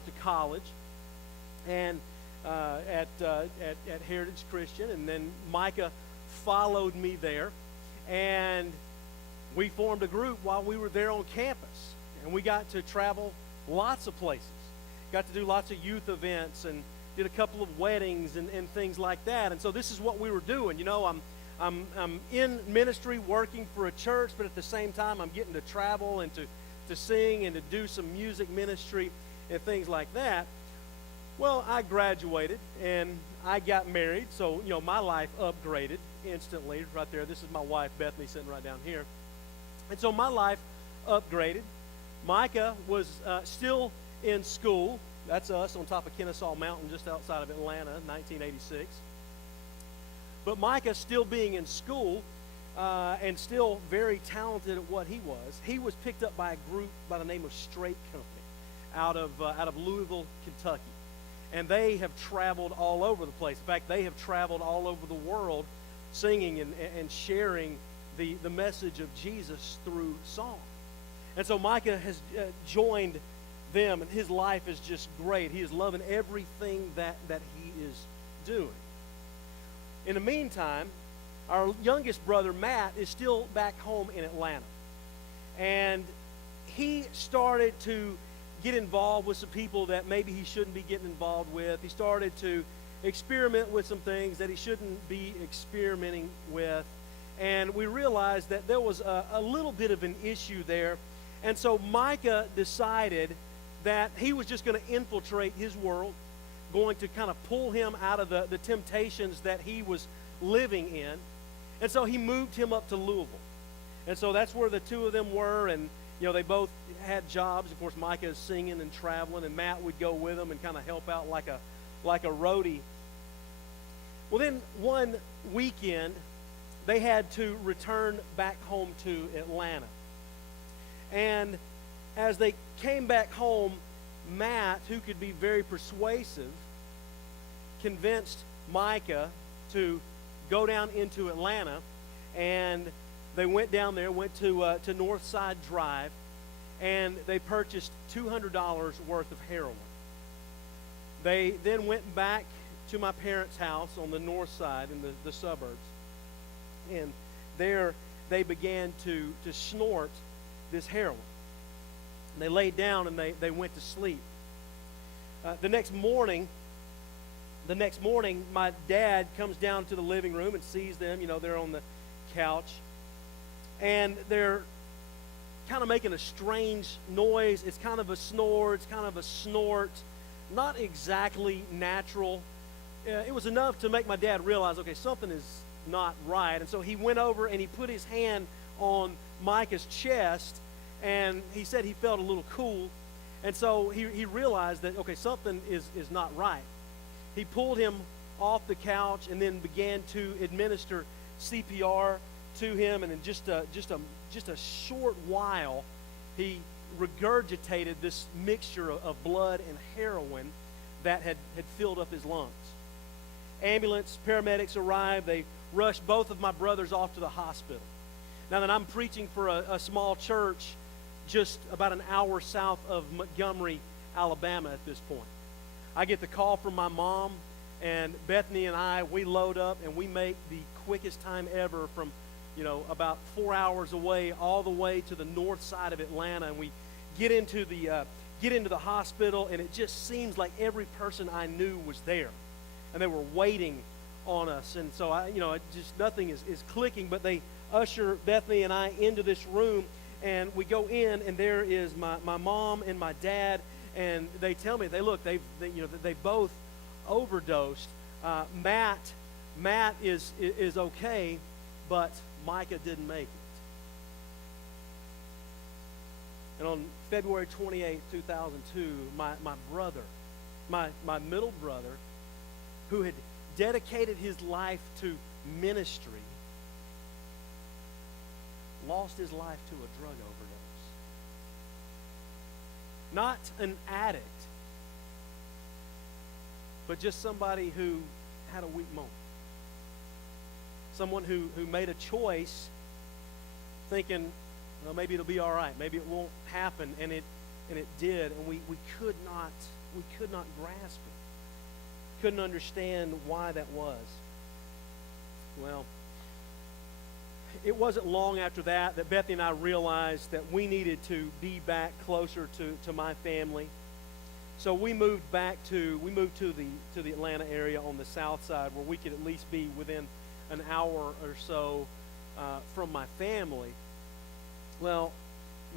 off to college, and at Heritage Christian, and then Micah followed me there, and we formed a group while we were there on campus, and we got to travel lots of places, got to do lots of youth events, and did a couple of weddings and things like that. And so this is what we were doing. You know, I'm in ministry working for a church, but at the same time I'm getting to travel and to sing and to do some music ministry and things like that. Well, I graduated and I got married, so, you know, my life upgraded instantly right there. This is my wife, Bethany, sitting right down here. And so my life upgraded. Micah was still in school. That's us on top of Kennesaw Mountain just outside of Atlanta, 1986. But Micah still being in school and still very talented at what he was picked up by a group by the name of Straight Company out of Louisville, Kentucky. And they have traveled all over the place. In fact, they have traveled all over the world singing and sharing the message of Jesus through song. And so Micah has joined them, and his life is just great. He is loving everything that he is doing. In the meantime, our youngest brother, Matt, is still back home in Atlanta. And he started to get involved with some people that maybe he shouldn't be getting involved with. He started to experiment with some things that he shouldn't be experimenting with. And we realized that there was a little bit of an issue there. And so Micah decided that he was just going to infiltrate his world, going to kind of pull him out of the temptations that he was living in. And so he moved him up to Louisville. And so that's where the two of them were, and you know, they both had jobs. Of course, Micah is singing and traveling, and Matt would go with them and kind of help out like a roadie. Well, then one weekend, they had to return back home to Atlanta. And as they came back home, Matt, who could be very persuasive, convinced Micah to go down into Atlanta, and they went down there, went to Northside Drive, and they purchased $200 worth of heroin. They then went back to my parents' house on the north side in the suburbs, and there they began to snort this heroin. And they laid down and they went to sleep. The next morning, my dad comes down to the living room and sees them. You know, they're on the couch, and they're kind of making a strange noise. It's kind of a snore. It's kind of a snort. Not exactly natural. It was enough to make my dad realize, okay, something is not right. And so he went over and he put his hand on Micah's chest, and he said he felt a little cool. And so he realized that, okay, something is not right. He pulled him off the couch and then began to administer CPR to him, and in just a short while, he regurgitated this mixture of blood and heroin that had filled up his lungs. Ambulance, paramedics arrived. They rushed both of my brothers off to the hospital. Now that I'm preaching for a small church just about an hour south of Montgomery, Alabama at this point, I get the call from my mom, and Bethany and I, we load up and we make the quickest time ever from, you know, about 4 hours away all the way to the north side of Atlanta, and we get into the hospital, and it just seems like every person I knew was there, and they were waiting on us. And so nothing is clicking, but they usher Bethany and I into this room, and we go in, and there is my mom and my dad, and they tell me they both overdosed. Matt is okay, but Micah didn't make it. And on February 28, 2002, my brother, my middle brother, who had dedicated his life to ministry, lost his life to a drug overdose. Not an addict, but just somebody who had a weak moment. Someone who made a choice thinking, well, maybe it'll be all right. Maybe it won't happen. And it did. And we could not we could not grasp it. Couldn't understand why that was. Well, it wasn't long after that Bethany and I realized that we needed to be back closer to my family. So we moved to the Atlanta area on the south side, where we could at least be within an hour or so from my family. Well,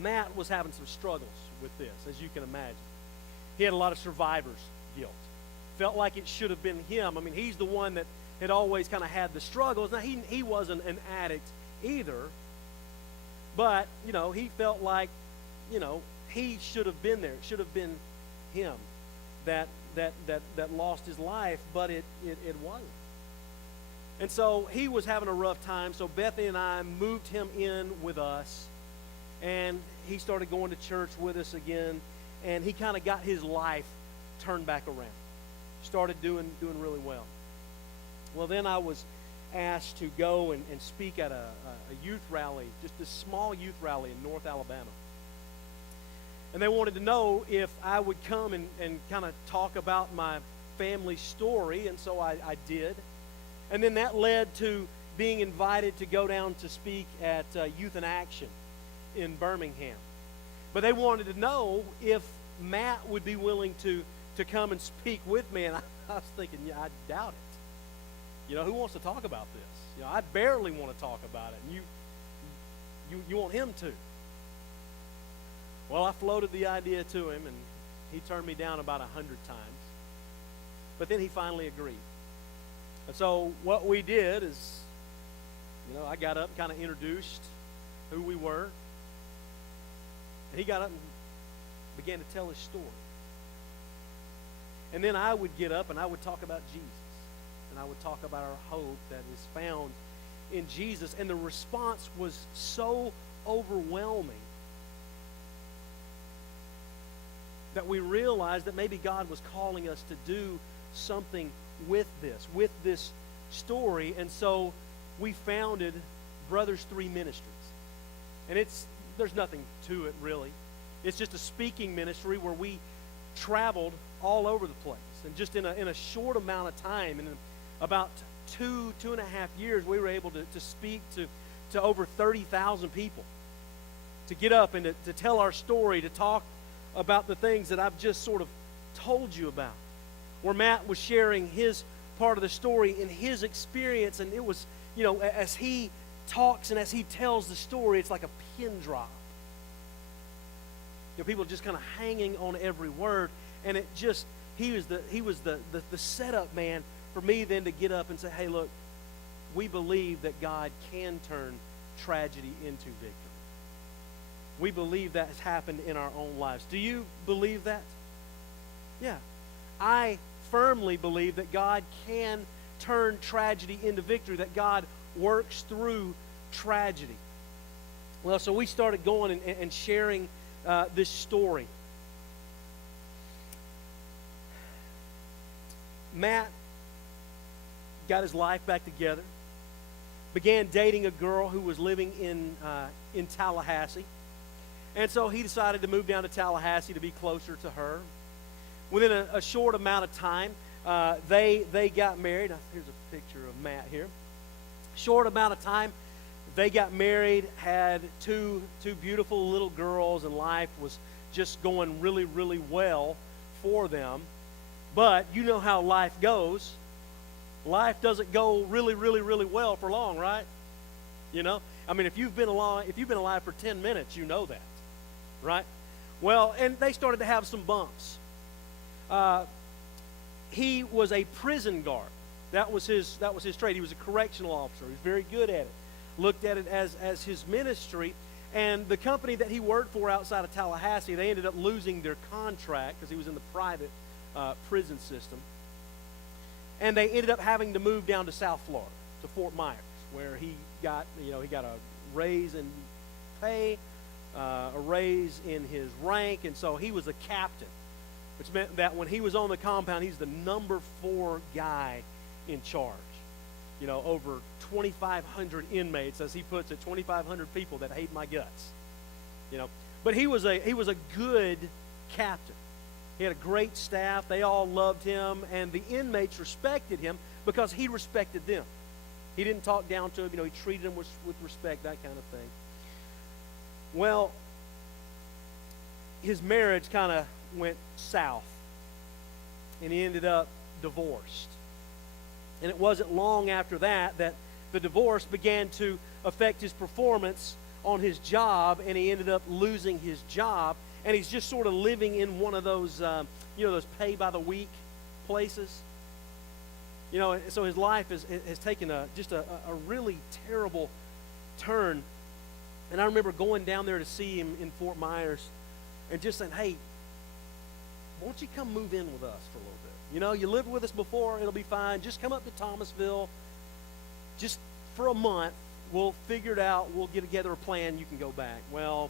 Matt was having some struggles with this, as you can imagine. He had a lot of survivor's guilt. Felt like it should have been him. I mean, he's the one that had always kind of had the struggles. Now, he wasn't an addict either, but, he felt like, he should have been there. It should have been him that lost his life, but it wasn't. And so he was having a rough time, so Bethany and I moved him in with us, and he started going to church with us again, and he kind of got his life turned back around. Started doing really well. Well, then I was asked to go and speak at a youth rally, just a small youth rally in North Alabama. And they wanted to know if I would come and kind of talk about my family story, and so I did. And then that led to being invited to go down to speak at Youth in Action in Birmingham. But they wanted to know if Matt would be willing to come and speak with me, and I was thinking, I doubt it. Who wants to talk about this? I barely want to talk about it, and you want him to. Well, I floated the idea to him, and he turned me down about 100 times. But then he finally agreed. And so what we did is, I got up and kind of introduced who we were. And he got up and began to tell his story. And then I would get up and I would talk about Jesus. And I would talk about our hope that is found in Jesus. And the response was so overwhelming that we realized that maybe God was calling us to do something with this story. And so we founded Brothers 3 Ministries. And there's nothing to it, really. It's just a speaking ministry where we traveled all over the place. And just in a short amount of time, in about two and a half years, we were able to speak to over 30,000 people. To get up and to tell our story, to talk about the things that I've just sort of told you about. Where Matt was sharing his part of the story in his experience, and it was, as he talks and as he tells the story, it's like a pin drop. People just kind of hanging on every word, and it just, he was the setup man for me then to get up and say, hey, look, we believe that God can turn tragedy into victory. We believe that has happened in our own lives. Do you believe that? Yeah. I firmly believe that God can turn tragedy into victory, that God works through tragedy. Well, so we started going and sharing this story. Matt got his life back together, began dating a girl who was living in Tallahassee. And so he decided to move down to Tallahassee to be closer to her. Within a short amount of time, they got married. Here's a picture of Matt here. Short amount of time, they got married, had two beautiful little girls, and life was just going really, really well for them. But you know how life goes. Life doesn't go really, really, really well for long, right? I mean, if you've been alive for 10 minutes, you know that, right? Well, and they started to have some bumps. He was a prison guard. That was his trade. He was a correctional officer. He was very good at it. Looked at it as his ministry. And the company that he worked for outside of Tallahassee, they ended up losing their contract because he was in the private prison system. And they ended up having to move down to South Florida, to Fort Myers, where he got a raise in pay, a raise in his rank, and so he was a captain, which meant that when he was on the compound, he's the number 4 guy in charge. Over 2,500 inmates, as he puts it, 2,500 people that hate my guts. But he was a good captain. He had a great staff. They all loved him, and the inmates respected him because he respected them. He didn't talk down to them. He treated them with respect, that kind of thing. Well, his marriage kind of went south, and he ended up divorced. And it wasn't long after that the divorce began to affect his performance on his job, and he ended up losing his job. And he's just sort of living in one of those, those pay-by-the-week places. So his life has taken a really terrible turn. And I remember going down there to see him in Fort Myers and just saying, hey, won't you come move in with us for a little bit? You lived with us before, it'll be fine. Just come up to Thomasville just for a month. We'll figure it out. We'll get together a plan. You can go back. Well,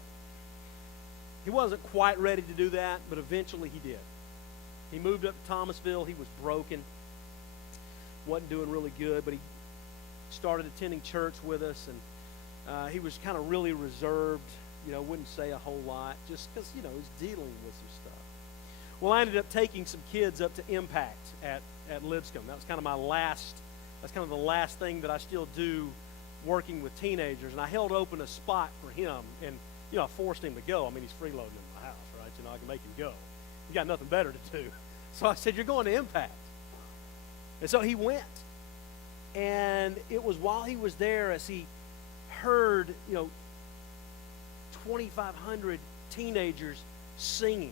he wasn't quite ready to do that, but eventually he did. He moved up to Thomasville. He was broken. Wasn't doing really good, but he started attending church with us, and he was kind of really reserved, wouldn't say a whole lot, just because, he's dealing with some stuff. Well, I ended up taking some kids up to Impact at Lipscomb. That was kind of the last thing that I still do working with teenagers, and I held open a spot for him, and I forced him to go. I mean, he's freeloading in my house, right? I can make him go. He got nothing better to do. So I said, you're going to Impact. And so he went. And it was while he was there as he heard, 2,500 teenagers singing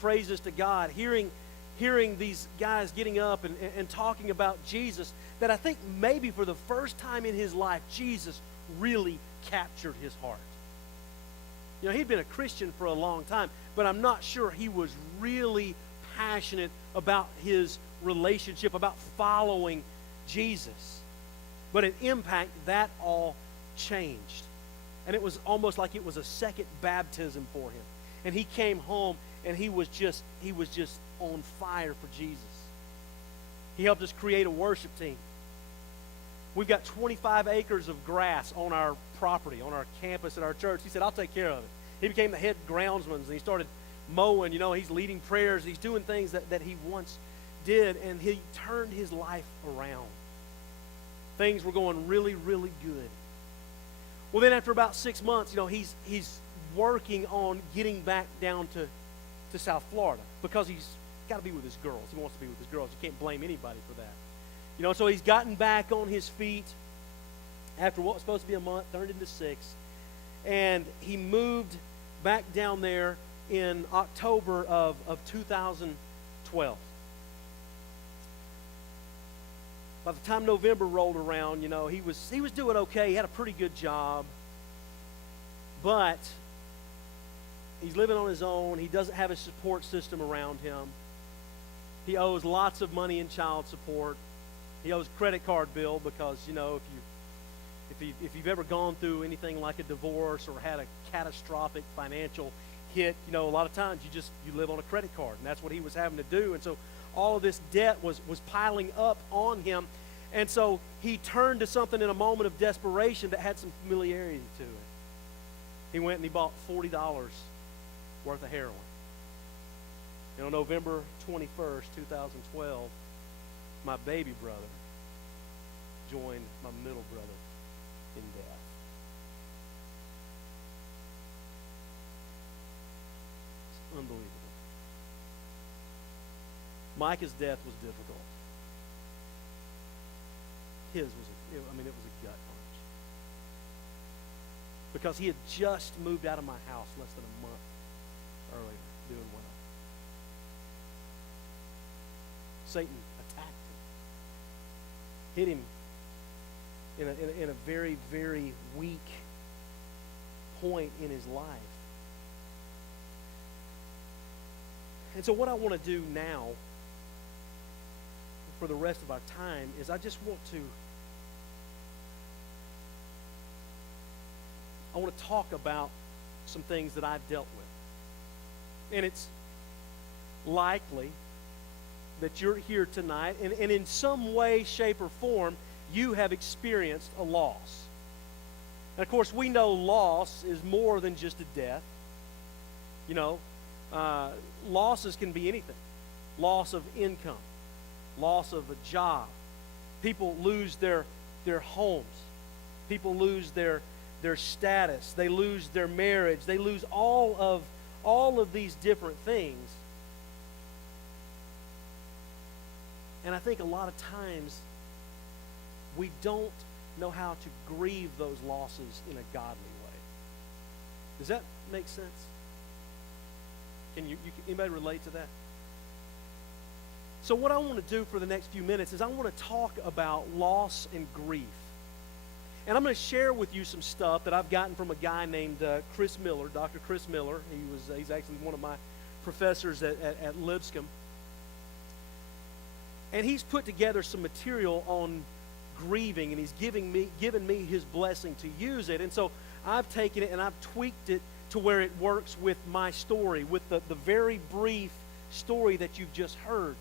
praises to God, hearing these guys getting up and talking about Jesus, that I think maybe for the first time in his life, Jesus really captured his heart. He'd been a Christian for a long time, but I'm not sure he was really passionate about his relationship, about following Jesus. But at Impact, that all changed. And it was almost like it was a second baptism for him. And he came home, and he was just on fire for Jesus. He helped us create a worship team. We've got 25 acres of grass on our property, on our campus at our church. He said, I'll take care of it. He became the head groundsman, and he started mowing. He's leading prayers. He's doing things that he once did, and he turned his life around. Things were going really, really good. Well, then after about 6 months, he's working on getting back down to South Florida because he's got to be with his girls. He wants to be with his girls. You can't blame anybody for that. So he's gotten back on his feet after what was supposed to be a month, turned into 6. And he moved back down there in October of 2012. By the time November rolled around, he was doing okay. He had a pretty good job. But he's living on his own. He doesn't have a support system around him. He owes lots of money in child support. He owes a credit card bill because, if you've ever gone through anything like a divorce or had a catastrophic financial hit, a lot of times you live on a credit card, and that's what he was having to do. And so all of this debt was piling up on him. And so he turned to something in a moment of desperation that had some familiarity to it. He went and he bought $40 worth of heroin. And on November 21st, 2012, my baby brother joined my middle brother in death. It's unbelievable. Micah's death was difficult. His was, it was a gut punch. Because he had just moved out of my house less than a month earlier, doing well. Satan attacked him, hit him in a very, very weak point in his life. And so what I want to do now for the rest of our time is I want to talk about some things that I've dealt with. And it's likely that you're here tonight, and in some way, shape, or form, you have experienced a loss. And of course, we know loss is more than just a death. Losses can be anything. Loss of income, loss of a job. People lose their homes. People lose their status. They lose their marriage. They lose all of these different things. And I think a lot of times we don't know how to grieve those losses in a godly way. Does that make sense? Can anybody relate to that? So what I want to do for the next few minutes is I want to talk about loss and grief. And I'm going to share with you some stuff that I've gotten from a guy named Chris Miller, Dr. Chris Miller. He's actually one of my professors at Lipscomb. And he's put together some material on grieving, and he's given me his blessing to use it. And so I've taken it and I've tweaked it to where it works with my story, with the very brief story that you've just heard.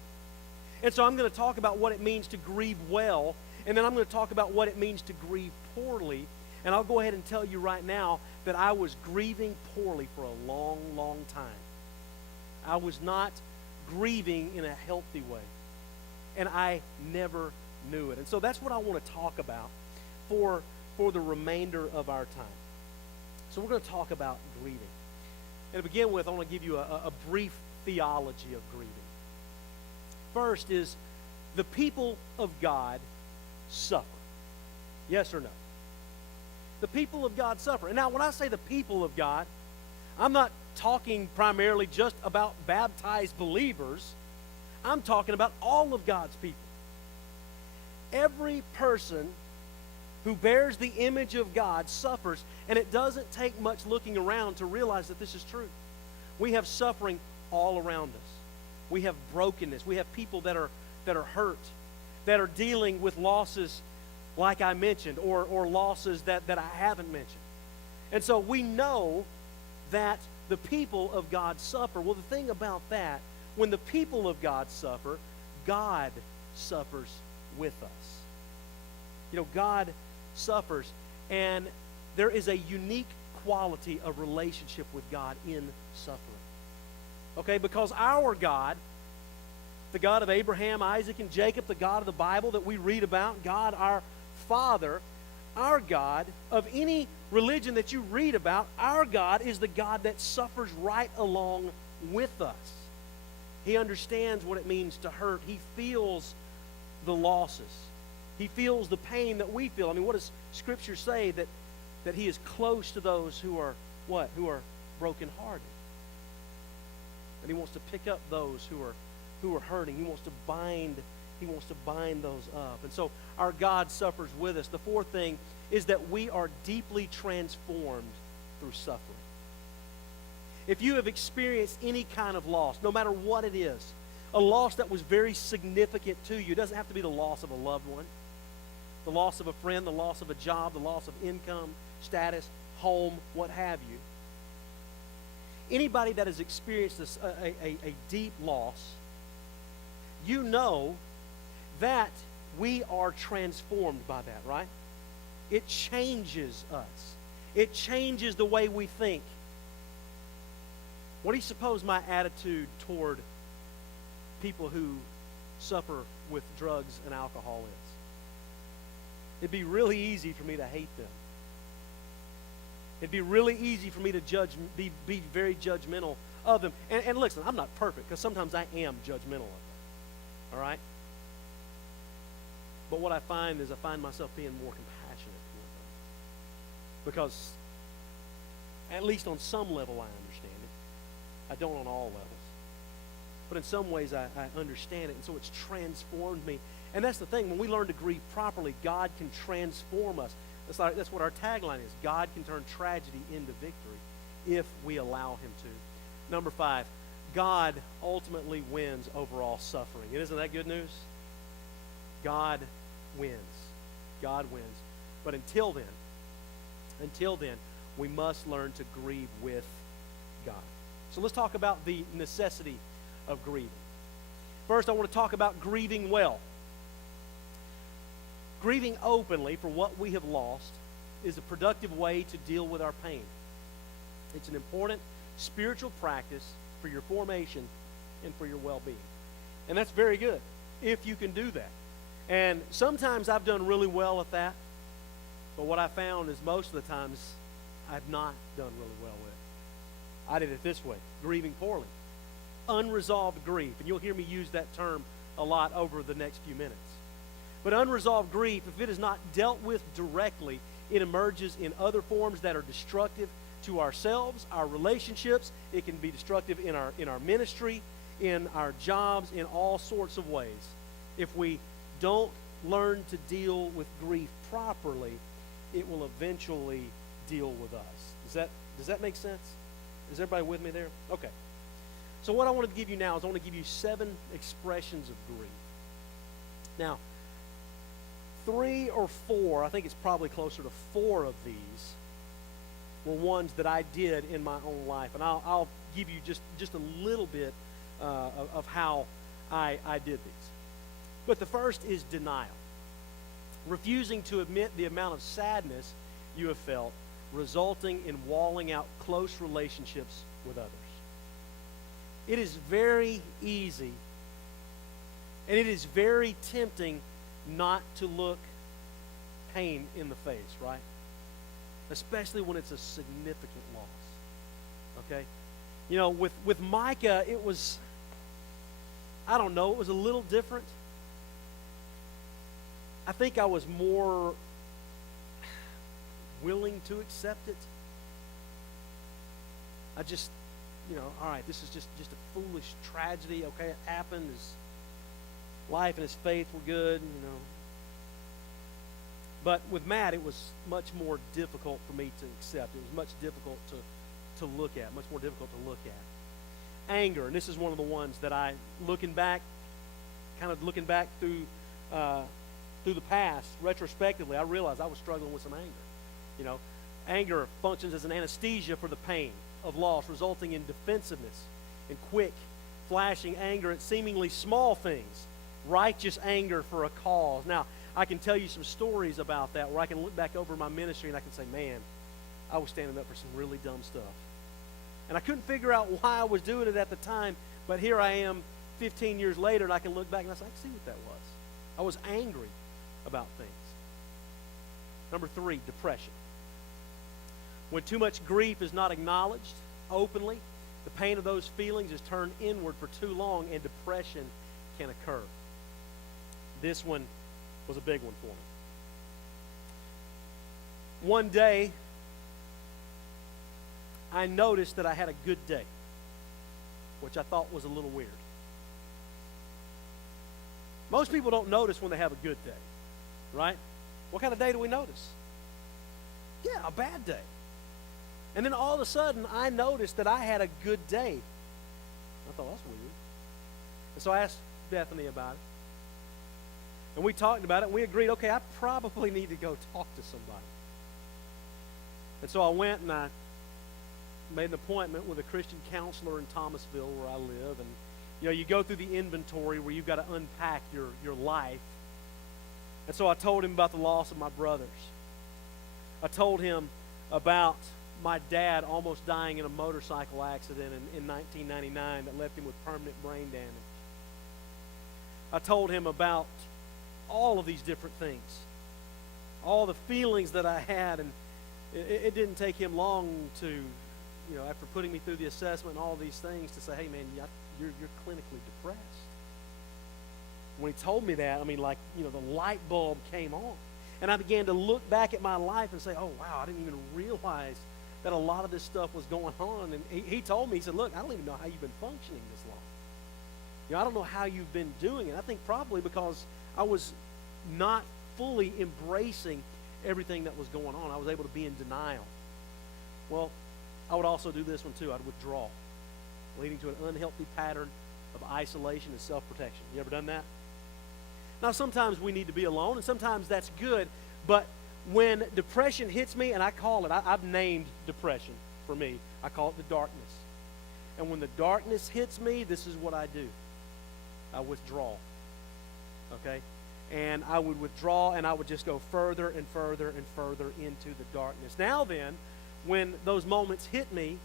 And so I'm going to talk about what it means to grieve well, and then I'm going to talk about what it means to grieve poorly. And I'll go ahead and tell you right now that I was grieving poorly for a long, long time. I was not grieving in a healthy way, and I never knew it. And so that's what I want to talk about for the remainder of our time. So we're going to talk about grieving. And to begin with, I want to give you a brief theology of grieving. First is the people of God suffer. Yes or no? The people of God suffer. And now when I say the people of God, I'm not talking primarily just about baptized believers. I'm talking about all of God's people. Every person who bears the image of God suffers, and it doesn't take much looking around to realize that this is true. We have suffering all around us. We have brokenness. We have people that are hurt, that are dealing with losses like I mentioned, or losses that I haven't mentioned. And so we know that the people of God suffer. Well, the thing about that, when the people of God suffer, God suffers with us. You know, God suffers, and there is a unique quality of relationship with God in suffering. Okay, because our God, the God of Abraham, Isaac, and Jacob, the God of the Bible that we read about, God our Father, our God, of any religion that you read about, our God is the God that suffers right along with us. He understands what it means to hurt. He feels the losses. He feels the pain that we feel. I mean, what does Scripture say? That He is close to those who are what? Who are brokenhearted. And He wants to pick up those who are hurting. He wants to bind those up. And so our God suffers with us. The fourth thing is that we are deeply transformed through suffering. If you have experienced any kind of loss, no matter what it is, a loss that was very significant to you, it doesn't have to be the loss of a loved one, the loss of a friend, the loss of a job, the loss of income, status, home, what have you. Anybody that has experienced a deep loss, you know that we are transformed by that, right? It changes us. It changes the way we think. What do you suppose my attitude toward people who suffer with drugs and alcohol is? It'd be really easy for me to hate them. It'd be really easy for me to be very judgmental of them. And listen, I'm not perfect, because sometimes I am judgmental of them. All right? But what I find is I find myself being more compassionate toward them. Because at least on some level I understand it. I don't on all levels. But in some ways I understand it, and so it's transformed me. And that's the thing. When we learn to grieve properly, God can transform us. That's what our tagline is. God can turn tragedy into victory if we allow Him to. Number 5, God ultimately wins over all suffering. And isn't that good news? God wins. God wins. But until then, we must learn to grieve with God. So let's talk about the necessity of grieving. First, I want to talk about grieving well. Grieving openly for what we have lost is a productive way to deal with our pain. It's an important spiritual practice for your formation, and for your well-being. And that's very good if you can do that. And sometimes I've done really well at that, but what I found is most of the times I've not done really well with it. I did it this way: grieving poorly. Unresolved grief. And you'll hear me use that term a lot over the next few minutes. But unresolved grief, if it is not dealt with directly, it emerges in other forms that are destructive to ourselves, our relationships. It can be destructive in our ministry, in our jobs, in all sorts of ways. If we don't learn to deal with grief properly, it will eventually deal with us. Does that make sense? Is everybody with me there? Okay. So what I want to give you now is I want to give you 7 expressions of grief. Now, 3 or 4, I think it's probably closer to 4 of these, were ones that I did in my own life. And I'll give you just a little bit of how I did these. But the first is denial. Refusing to admit the amount of sadness you have felt, resulting in walling out close relationships with others. It is very easy, and it is very tempting not to look pain in the face, right? Especially when it's a significant loss. Okay? You know, with Micah, it was, I don't know, it was a little different. I think I was more willing to accept it. I just, all right, this is just a foolish tragedy. Okay, it happened. His life and his faith were good, But with Matt, it was much more difficult for me to accept. It was much difficult to look at, much more difficult to look at. Anger, and this is one of the ones that I, looking back through the past, retrospectively, I realized I was struggling with some anger. Anger functions as an anesthesia for the pain of loss, resulting in defensiveness and quick, flashing anger at seemingly small things, righteous anger for a cause. Now, I can tell you some stories about that where I can look back over my ministry and I can say, man, I was standing up for some really dumb stuff. And I couldn't figure out why I was doing it at the time, but here I am 15 years later and I can look back and I say, I can see what that was. I was angry about things. Number 3, depression. When too much grief is not acknowledged openly, the pain of those feelings is turned inward for too long and depression can occur. This one was a big one for me. One day, I noticed that I had a good day, which I thought was a little weird. Most people don't notice when they have a good day, right? What kind of day do we notice? Yeah, a bad day. And then all of a sudden, I noticed that I had a good day. I thought, that's weird. And so I asked Bethany about it. And we talked about it, and we agreed, okay, I probably need to go talk to somebody. And so I went and I made an appointment with a Christian counselor in Thomasville where I live. And, you go through the inventory where you've got to unpack your life. And so I told him about the loss of my brothers. I told him about my dad almost dying in a motorcycle accident in 1999 that left him with permanent brain damage. I told him about all of these different things, all the feelings that I had, and it didn't take him long to, after putting me through the assessment and all these things, to say, hey man, you're clinically depressed. When he told me that, the light bulb came on. And I began to look back at my life and say, oh wow, I didn't even realize that a lot of this stuff was going on. And he told me, he said, look, I don't even know how you've been functioning this long. I don't know how you've been doing it. I think probably because I was not fully embracing everything that was going on. I was able to be in denial. Well, I would also do this one too. I'd withdraw, leading to an unhealthy pattern of isolation and self-protection. You ever done that? Now, sometimes we need to be alone, and sometimes that's good, but when depression hits me, and I call it, I've named depression for me, I call it the darkness. And when the darkness hits me, this is what I do. I withdraw, okay? And I would withdraw, and I would just go further and further and further into the darkness. Now then, when those moments hit me,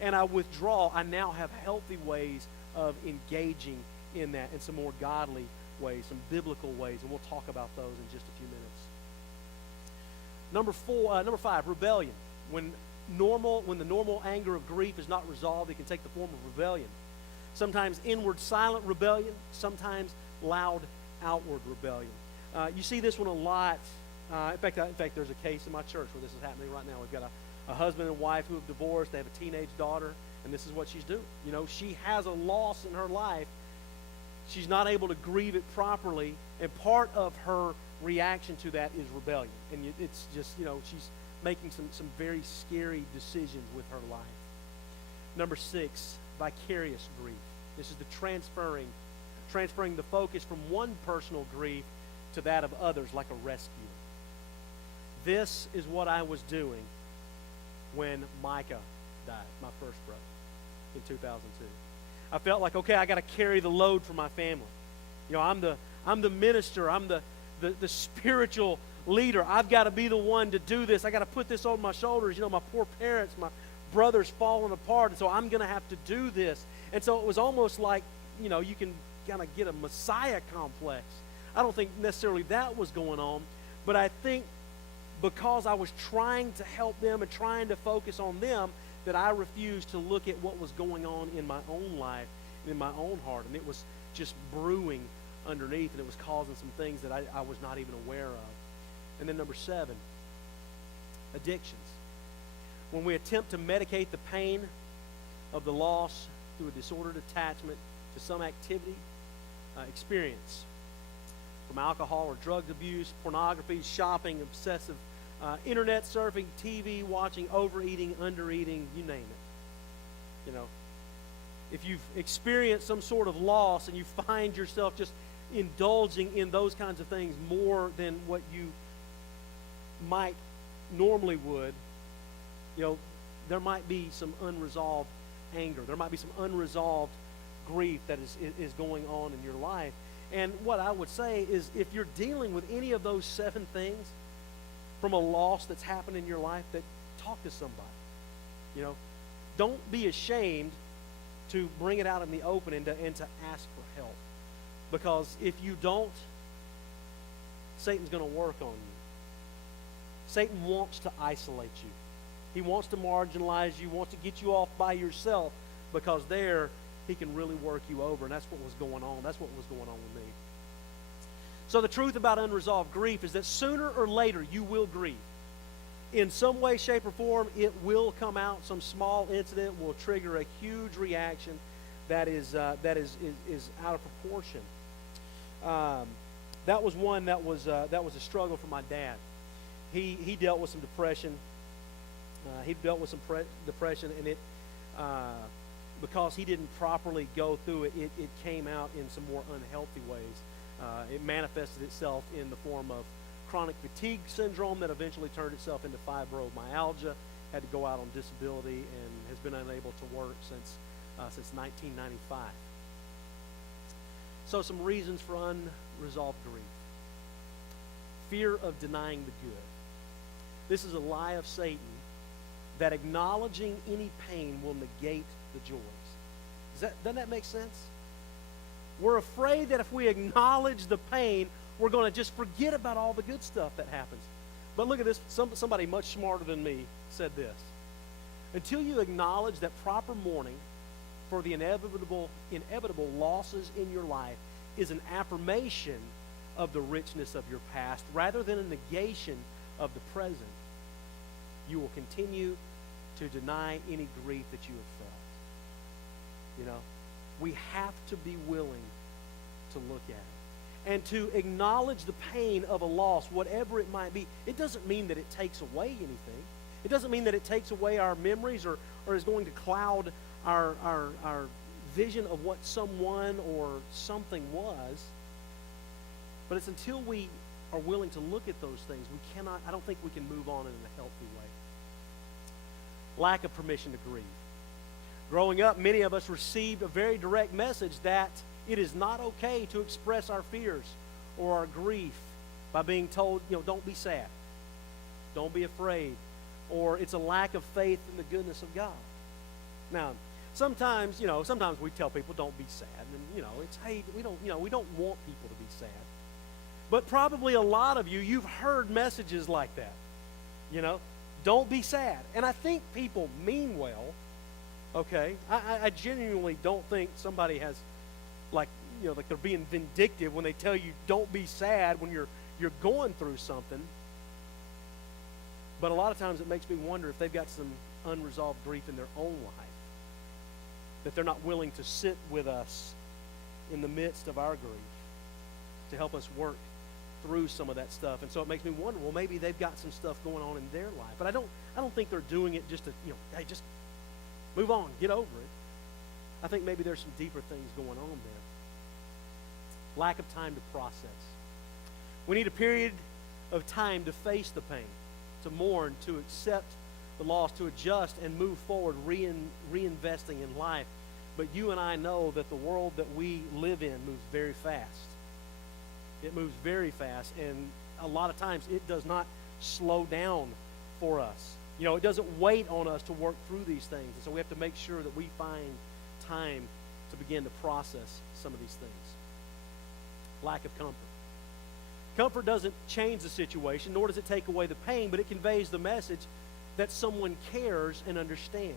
and I withdraw, I now have healthy ways of engaging in that, and some more godly ways, some biblical ways, and we'll talk about those in just a few minutes. Number 5, rebellion. When the normal anger of grief is not resolved, it can take the form of rebellion. Sometimes inward silent rebellion, sometimes loud outward rebellion. You see this one a lot. In fact, there's a case in my church where this is happening right now. We've got a husband and wife who have divorced. They have a teenage daughter, and this is what she's doing. You know, she has a loss in her life. She's not able to grieve it properly, and part of her reaction to that is rebellion. And it's just, she's making some very scary decisions with her life. Number 6, vicarious grief. This is the transferring the focus from one personal grief to that of others, like a rescue. This is what I was doing when Micah died, my first brother, in 2002. I felt like, okay, I got to carry the load for my family. I'm the minister. I'm the spiritual leader. I've got to be the one to do this. I got to put this on my shoulders. My poor parents, my brother's falling apart, and so I'm going to have to do this. And so it was almost like, you can kind of get a Messiah complex. I don't think necessarily that was going on, but I think because I was trying to help them and trying to focus on them, that I refused to look at what was going on in my own life and in my own heart. And it was just brewing underneath, and it was causing some things that I was not even aware of. And then number 7, addictions. When we attempt to medicate the pain of the loss through a disordered attachment to some activity, experience, from alcohol or drug abuse, pornography, shopping, obsessive internet surfing, TV watching, overeating, undereating, you name it. If you've experienced some sort of loss and you find yourself just indulging in those kinds of things more than what you might normally would, there might be some unresolved anger. There might be some unresolved grief that is going on in your life. And what I would say is, if you're dealing with any of those 7 things from a loss that's happened in your life, that talk to somebody. Don't be ashamed to bring it out in the open and to ask for help. Because if you don't, Satan's going to work on you. Satan wants to isolate you. He wants to marginalize you, wants to get you off by yourself, because there he can really work you over, and that's what was going on. That's what was going on with me. So the truth about unresolved grief is that sooner or later you will grieve. In some way, shape, or form, it will come out. Some small incident will trigger a huge reaction that is out of proportion. That was one that was a struggle for my dad. He dealt with some depression. Depression, and it because he didn't properly go through it, it came out in some more unhealthy ways. It manifested itself in the form of chronic fatigue syndrome that eventually turned itself into fibromyalgia, had to go out on disability, and has been unable to work since 1995. So some reasons for unresolved grief. Fear of denying the good. This is a lie of Satan that acknowledging any pain will negate the joys. Doesn't that make sense? We're afraid that if we acknowledge the pain, we're going to just forget about all the good stuff that happens. But look at this. Somebody much smarter than me said this. Until you acknowledge that proper mourning for the inevitable losses in your life is an affirmation of the richness of your past rather than a negation of the present, you will continue to deny any grief that you have felt. We have to be willing to look at it. And to acknowledge the pain of a loss, whatever it might be. It doesn't mean that it takes away anything. It doesn't mean that it takes away our memories or is going to cloud our vision of what someone or something was. But it's until we are willing to look at those things, I don't think we can move on in a healthy way. Lack of permission to grieve. Growing up, many of us received a very direct message that it is not okay to express our fears or our grief by being told, don't be sad, don't be afraid, or it's a lack of faith in the goodness of God. Now, sometimes we tell people don't be sad, and it's hey, we don't want people to be sad. But probably a lot of you've heard messages like that. Don't be sad. And I think people mean well. Okay, I genuinely don't think somebody has like they're being vindictive when they tell you don't be sad when you're going through something. But a lot of times it makes me wonder if they've got some unresolved grief in their own life, that they're not willing to sit with us in the midst of our grief to help us work through some of that stuff. And so it makes me wonder, well, maybe they've got some stuff going on in their life. But I don't think they're doing it just to, hey, just move on, get over it. I think maybe there's some deeper things going on there. Lack of time to process. We need a period of time to face the pain, to mourn, to accept the loss, to adjust and move forward, reinvesting in life. But you and I know that the world that we live in moves very fast. It moves very fast, and a lot of times it does not slow down for us. It doesn't wait on us to work through these things. And so we have to make sure that we find time to begin to process some of these things. Lack of comfort. Comfort doesn't change the situation, nor does it take away the pain, but it conveys the message that someone cares and understands.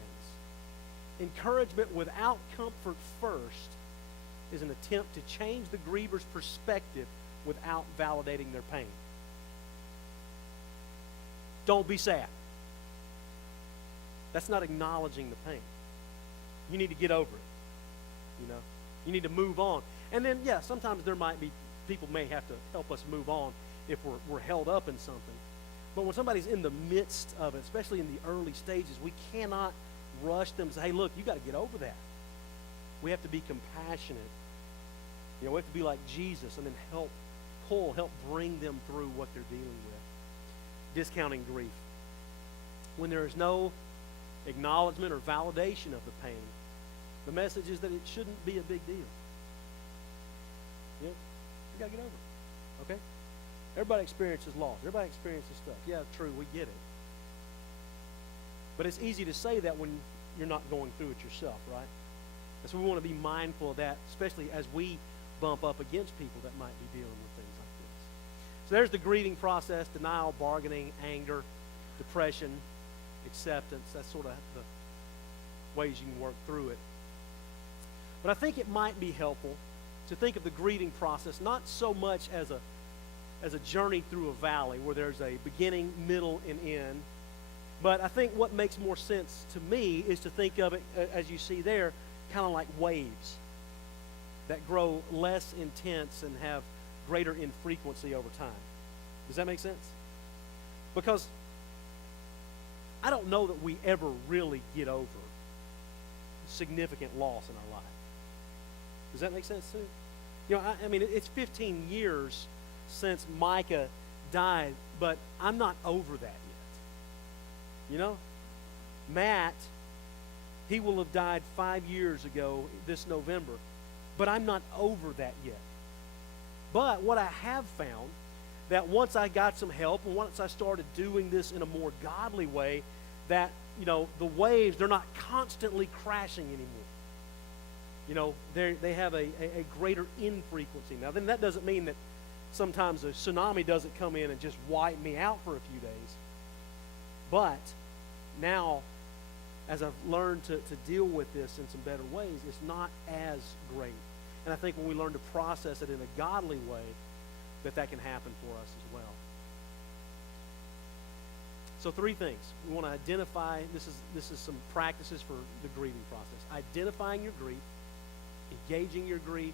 Encouragement without comfort first is an attempt to change the griever's perspective without validating their pain. Don't be sad. That's not acknowledging the pain. You need to get over it. You need to move on. And then, sometimes there might be, people may have to help us move on if we're held up in something. But when somebody's in the midst of it, especially in the early stages, we cannot rush them and say, hey, look, you got to get over that. We have to be compassionate. We have to be like Jesus and then help bring them through what they're dealing with. Discounting grief. When there is no acknowledgement or validation of the pain, the message is that it shouldn't be a big deal. You got to get over it. Okay? Everybody experiences loss. Everybody experiences stuff. Yeah, true, we get it. But it's easy to say that when you're not going through it yourself, right? And so we want to be mindful of that, especially as we bump up against people that might be dealing with things like this. So there's the grieving process: denial, bargaining, anger, depression, acceptance. That's sort of the ways you can work through it. But I think it might be helpful to think of the grieving process not so much as a journey through a valley where there's a beginning, middle, and end. But I think what makes more sense to me is to think of it, as you see there, kind of like waves that grow less intense and have greater infrequency over time. Does that make sense? Because I don't know that we ever really get over significant loss in our life. Does that make sense too? I mean, it's 15 years since Micah died, but I'm not over that yet. Matt, he will have died 5 years ago this November, but I'm not over that yet. But what I have found, that once I got some help and once I started doing this in a more godly way, that, the waves, they're not constantly crashing anymore. They have a greater infrequency. Now, then that doesn't mean that sometimes a tsunami doesn't come in and just wipe me out for a few days. But now, as I've learned to deal with this in some better ways, it's not as great. And I think when we learn to process it in a godly way, that can happen for us as well. So 3 things. We want to identify, this is some practices for the grieving process. Identifying your grief, engaging your grief,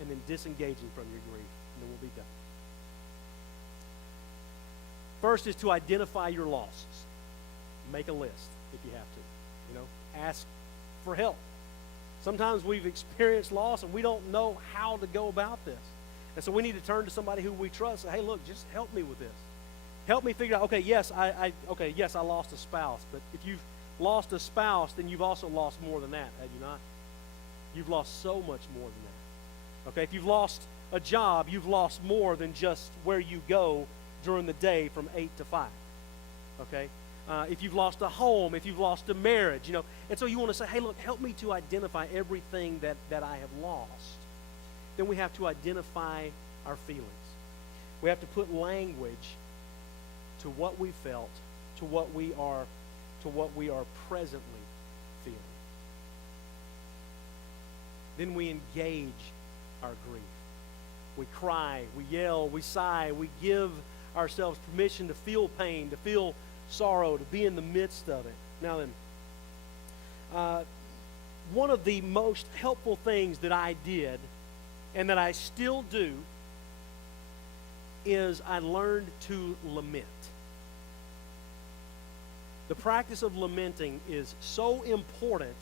and then disengaging from your grief. And then we'll be done. First is to identify your losses. Make a list if you have to. Ask for help. Sometimes we've experienced loss and we don't know how to go about this. And so we need to turn to somebody who we trust and say, hey, look, just help me with this. Help me figure out, okay, yes, I lost a spouse. But if you've lost a spouse, then you've also lost more than that, have you not? You've lost so much more than that. Okay, if you've lost a job, you've lost more than just where you go during the day from 8 to 5. Okay? If you've lost a home, if you've lost a marriage, And so you want to say, hey, look, help me to identify everything that I have lost. Then we have to identify our feelings. We have to put language to what we felt, to what we are presently feeling. Then we engage our grief. We cry, we yell, we sigh, we give ourselves permission to feel pain, to feel sorrow, to be in the midst of it. Now then, one of the most helpful things that I did, and that I still do, is I learned to lament. The practice of lamenting is so important,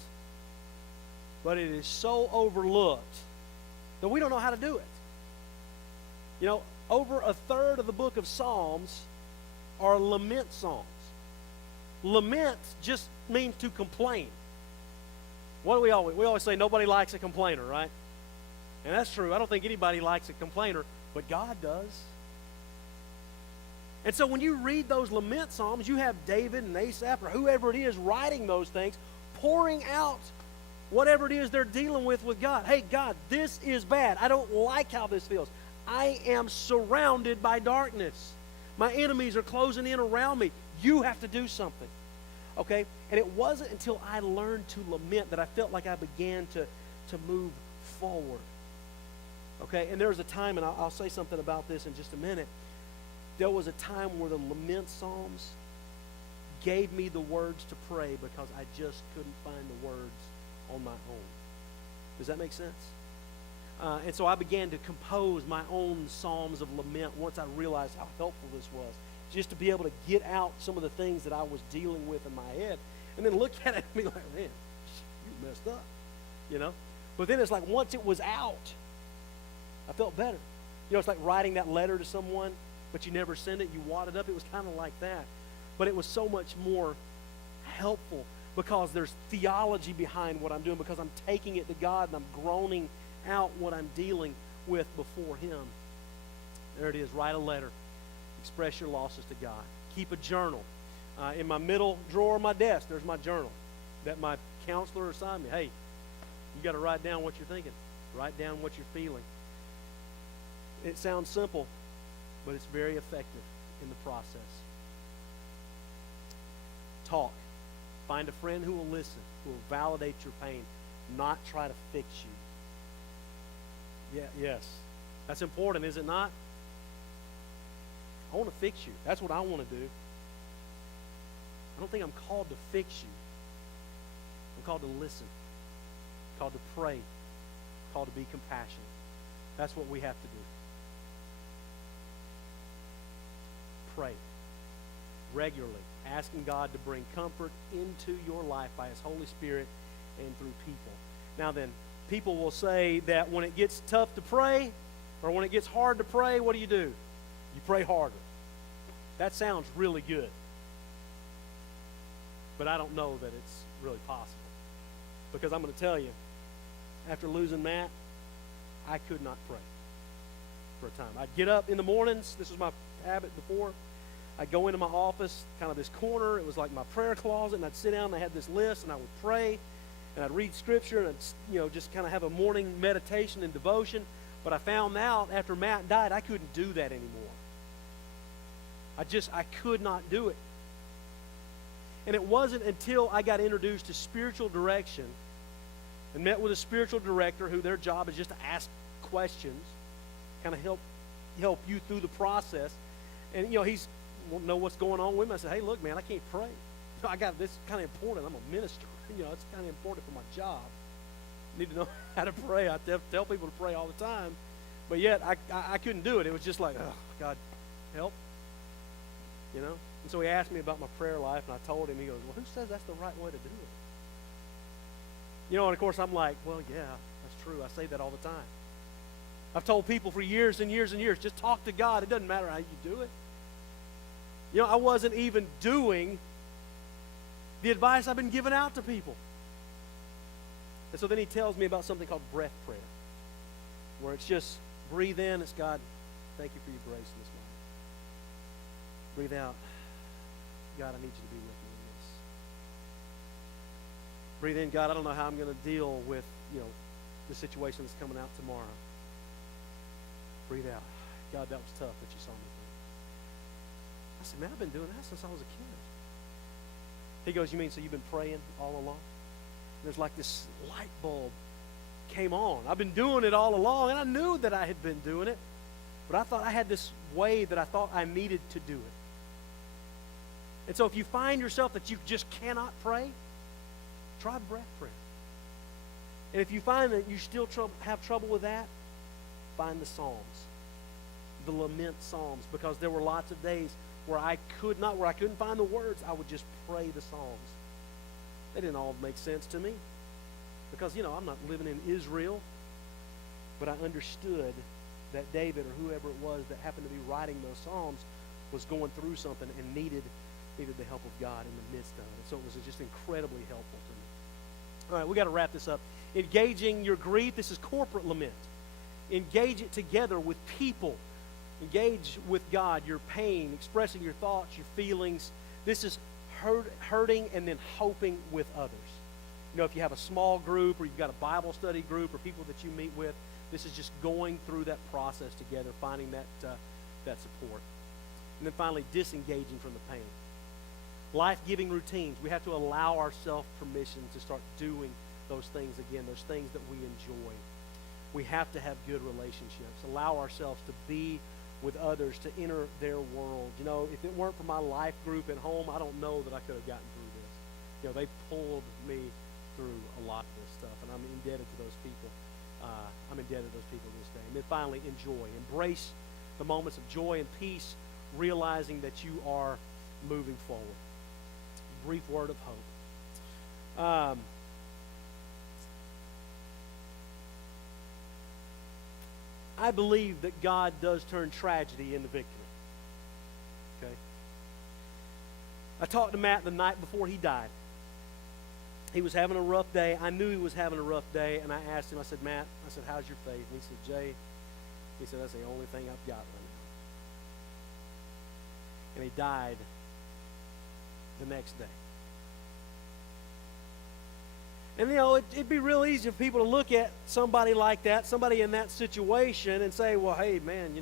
but it is so overlooked that we don't know how to do it. You know, over a third of the book of Psalms are lament songs. Lament just means to complain. What do we always say? Nobody likes a complainer, right? And that's true. I don't think anybody likes a complainer, but God does. And so when you read those lament psalms, you have David and Asaph or whoever it is writing those things, pouring out whatever it is they're dealing with God. Hey, God, this is bad. I don't like how this feels. I am surrounded by darkness. My enemies are closing in around me. You have to do something. Okay? And it wasn't until I learned to lament that I felt like I began to move forward. Okay? And there was a time, and I'll say something about this in just a minute. There was a time where the lament psalms gave me the words to pray because I just couldn't find the words on my own. Does that make sense? And so I began to compose my own psalms of lament once I realized how helpful this was. Just to be able to get out some of the things that I was dealing with in my head. And then look at it and be like, man, you messed up. You know? But then it's like once it was out, I felt better. You know, it's like writing that letter to someone, but you never send it. You wad it up. It was kind of like that. But it was so much more helpful because there's theology behind what I'm doing, because I'm taking it to God and I'm groaning out what I'm dealing with before Him. There it is. Write a letter. Express your losses to God. Keep a journal. In my middle drawer of my desk, there's my journal that my counselor assigned me. Hey, you got to write down what you're thinking. Write down what you're feeling. It sounds simple, but it's very effective in the process. Talk. Find a friend who will listen, who will validate your pain, not try to fix you. Yeah, yes. That's important, is it not? I want to fix you. That's what I want to do. I don't think I'm called to fix you. I'm called to listen, called to pray, called to be compassionate. That's what we have to do. Pray regularly, asking God to bring comfort into your life by His Holy Spirit and through people. Now then, people will say that when it gets tough to pray, or when it gets hard to pray, what do? You pray harder. That sounds really good. But I don't know that it's really possible. Because I'm going to tell you, after losing Matt, I could not pray for a time. I'd get up in the mornings. This was my habit before. I'd go into my office, kind of this corner. It was like my prayer closet, and I'd sit down and I had this list, and I would pray, and I'd read Scripture, and I'd, just kind of have a morning meditation and devotion. But I found out after Matt died, I couldn't do that anymore. I could not do it. And it wasn't until I got introduced to spiritual direction and met with a spiritual director who their job is just to ask questions, kind of help you through the process. And, he's won't know what's going on with me. I said, hey, look, man, I can't pray. I got this kind of important. I'm a minister. It's kind of important for my job. I need to know how to pray. I tell people to pray all the time. But yet, I couldn't do it. It was just like, oh, God, help. And so he asked me about my prayer life, and I told him. He goes, well, who says that's the right way to do it? And of course, I'm like, well, yeah, that's true. I say that all the time. I've told people for years and years and years, just talk to God. It doesn't matter how you do it. I wasn't even doing the advice I've been giving out to people. And so then he tells me about something called breath prayer, where it's just breathe in, it's God, thank you for your grace in this life. Breathe out, God, I need you to be with me Breathe in, God, I don't know how I'm going to deal with, the situation that's coming out tomorrow. Breathe out. God, that was tough that you saw me through. I said, man, I've been doing that since I was a kid. He goes, you mean so you've been praying all along? There's like this light bulb came on. I've been doing it all along, and I knew that I had been doing it, but I thought I had this way that I thought I needed to do it. And so if you find yourself that you just cannot pray, try breath prayer. And if you find that you still have trouble with that, find the Psalms, the lament Psalms, because there were lots of days where I couldn't find the words. I would just pray the Psalms. They didn't all make sense to me because, I'm not living in Israel, but I understood that David or whoever it was that happened to be writing those Psalms was going through something and needed the help of God in the midst of it. So it was just incredibly helpful to me. All right, we got to wrap this up. Engaging your grief, this is corporate lament. Engage it together with people. Engage with God, your pain, expressing your thoughts, your feelings. This is hurting and then hoping with others. If you have a small group or you've got a Bible study group or people that you meet with, this is just going through that process together, finding that support. And then finally, disengaging from the pain. Life-giving routines. We have to allow ourselves permission to start doing those things again, those things that we enjoy. We have to have good relationships. Allow ourselves to be with others, to enter their world. If it weren't for my life group at home, I don't know that I could have gotten through this. They pulled me through a lot of this stuff, and I'm indebted to those people. I'm indebted to those people this day. And then finally, enjoy. Embrace the moments of joy and peace, realizing that you are moving forward. Brief word of hope. I believe that God does turn tragedy into victory. Okay? I talked to Matt the night before he died. He was having a rough day. I knew he was having a rough day, and I asked him, I said, Matt, how's your faith? And he said, Jay, that's the only thing I've got right now. And he died the next day. And, it'd be real easy for people to look at somebody like that, somebody in that situation, and say, well, hey, man,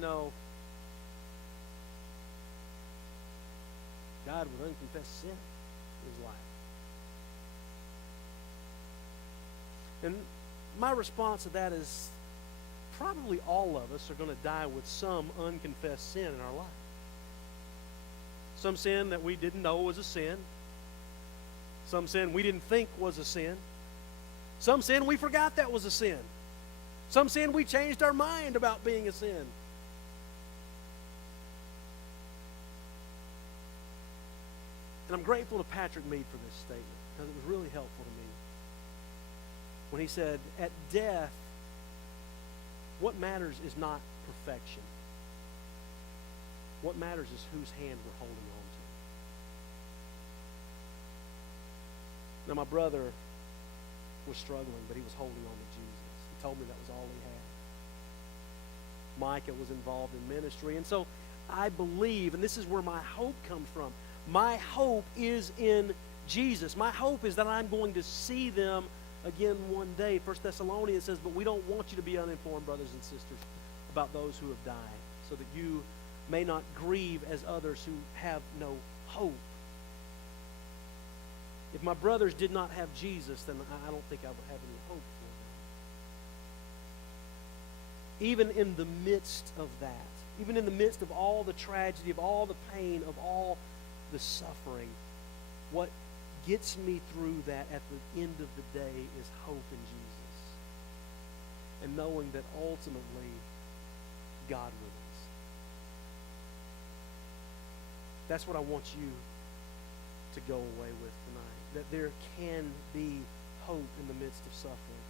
died with unconfessed sin in his life. And my response to that is probably all of us are going to die with some unconfessed sin in our life. Some sin that we didn't know was a sin. Some sin we didn't think was a sin. Some sin we forgot that was a sin. Some sin we changed our mind about being a sin. And I'm grateful to Patrick Mead for this statement because it was really helpful to me. When he said, at death, what matters is not perfection. What matters is whose hand we're holding on to. Now, my brother was struggling, but he was holding on to Jesus. He told me that was all he had. Micah was involved in ministry. And so I believe, and this is where my hope comes from, my hope is in Jesus. My hope is that I'm going to see them again one day. 1 Thessalonians says, but we don't want you to be uninformed, brothers and sisters, about those who have died, so that you may not grieve as others who have no hope. If my brothers did not have Jesus, then I don't think I would have any hope for them. Even in the midst of that, even in the midst of all the tragedy, of all the pain, of all the suffering, what gets me through that at the end of the day is hope in Jesus. And knowing that ultimately God wins. That's what I want you to go away with tonight. That there can be hope in the midst of suffering.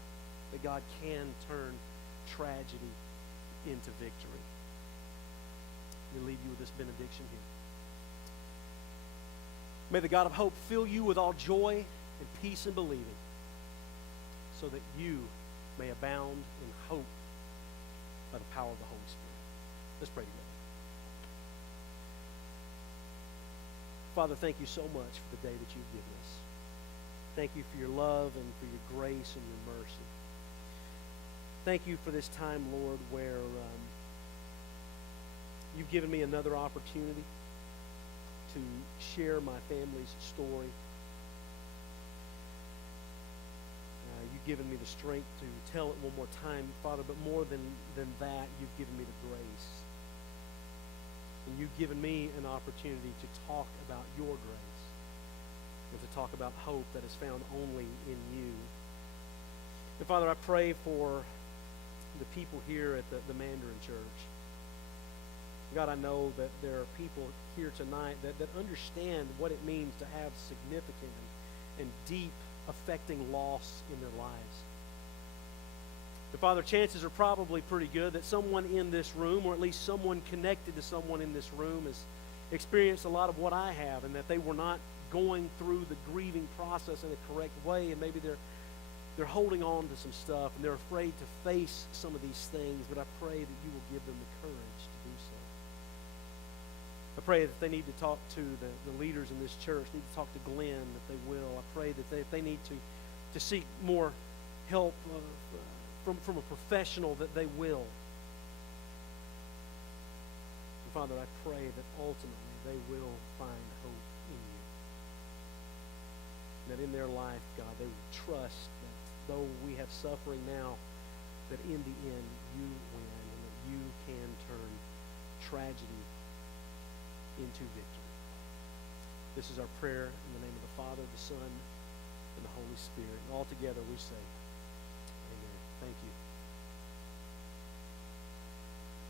That God can turn tragedy into victory. Let me leave you with this benediction here. May the God of hope fill you with all joy and peace in believing, so that you may abound in hope by the power of the Holy Spirit. Let's pray together. Father, thank you so much for the day that you've given us. Thank you for your love and for your grace and your mercy. Thank you for this time, Lord, where you've given me another opportunity to share my family's story. You've given me the strength to tell it one more time, Father, but more than that, you've given me the grace. And you've given me an opportunity to talk about your grace and to talk about hope that is found only in you. And Father, I pray for the people here at the Mandarin Church. God, I know that there are people here tonight that understand what it means to have significant and deep affecting loss in their lives. And Father, chances are probably pretty good that someone in this room, or at least someone connected to someone in this room, has experienced a lot of what I have, and that they were not going through the grieving process in a correct way, and maybe they're holding on to some stuff, and they're afraid to face some of these things, but I pray that you will give them the courage to do so. I pray that they need to talk to the leaders in this church, need to talk to Glenn, that they will. I pray that if they need to seek more help from a professional, that they will. And Father, I pray that ultimately they will find hope in you. That in their life, God, they will trust that though we have suffering now, that in the end you win and that you can turn tragedy into victory. This is our prayer in the name of the Father, the Son, and the Holy Spirit. And all together we say, amen. Thank you.